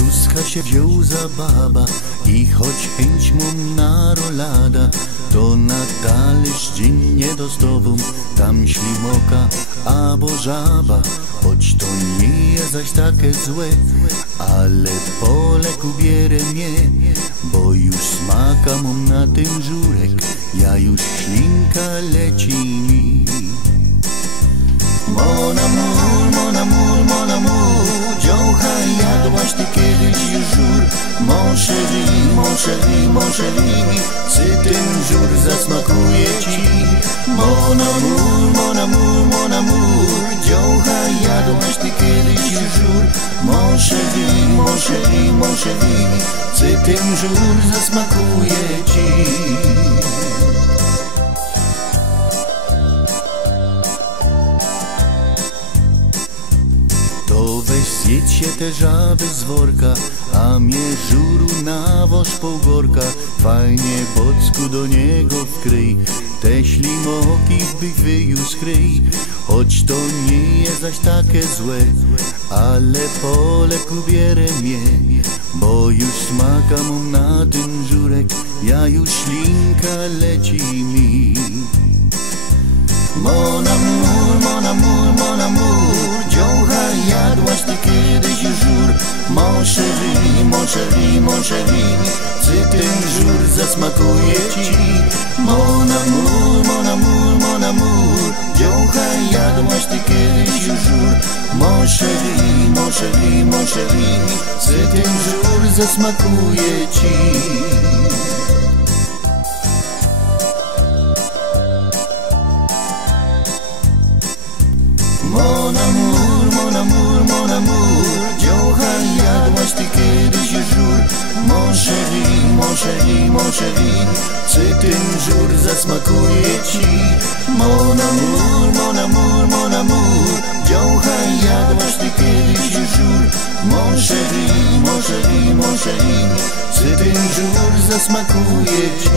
Suska się wziął za baba i choć chęć mu na rolada, to na talerz dzień nie dostową tam ślimoka albo żaba. Choć to nie jest zaś takie złe, ale polek ubierę mnie, bo już smaka mam na tym żurek, ja już ślinka leci mi. Mon amour, mon amour, mon amour, dziołcha jadłaś ty kiedyś już żur? Mon chéri, mon chéri, mon chéri, czy ten żur zasmakuje ci? Mon amour, mon amour, mon amour, dziołcha jadłaś ty kiedyś już żur? Mon chéri, mon chéri, mon chéri, czy ten żur zasmakuje ci? Zjedź się te żaby z worka, a mnie żuru nawoż półgorka. Fajnie bocku do niego wkryj, te ślimoki by już skryj. Choć to nie jest zaś takie złe, ale polek ubierę mnie, bo już smaka mam na ten żurek, ja już ślinka leci mi. Mon amour, mon amour, mon amour, dziołcha jadłaś ty kiedyś już żur? Mon chéri, mon chéri, mon chéri, czy ten żur zasmakuje ci? Mon amour, mon amour, mon amour, dziołcha jadłaś ty kiedyś już żur? Mon chéri, mon chéri, mon chéri, czy ten żur zasmakuje ci? Mon amour, mon amour, mon amour, dziołcha jadłaś ty kiedyś już żur? Mon chéri, mon chéri, mon chéri, czy ten żur zasmakuje ci? Mon amour, mon amour, mon amour, dziołcha jadłaś ty kiedyś już żur? Mon chéri, mon chéri, mon chéri, czy ten żur zasmakuje ci?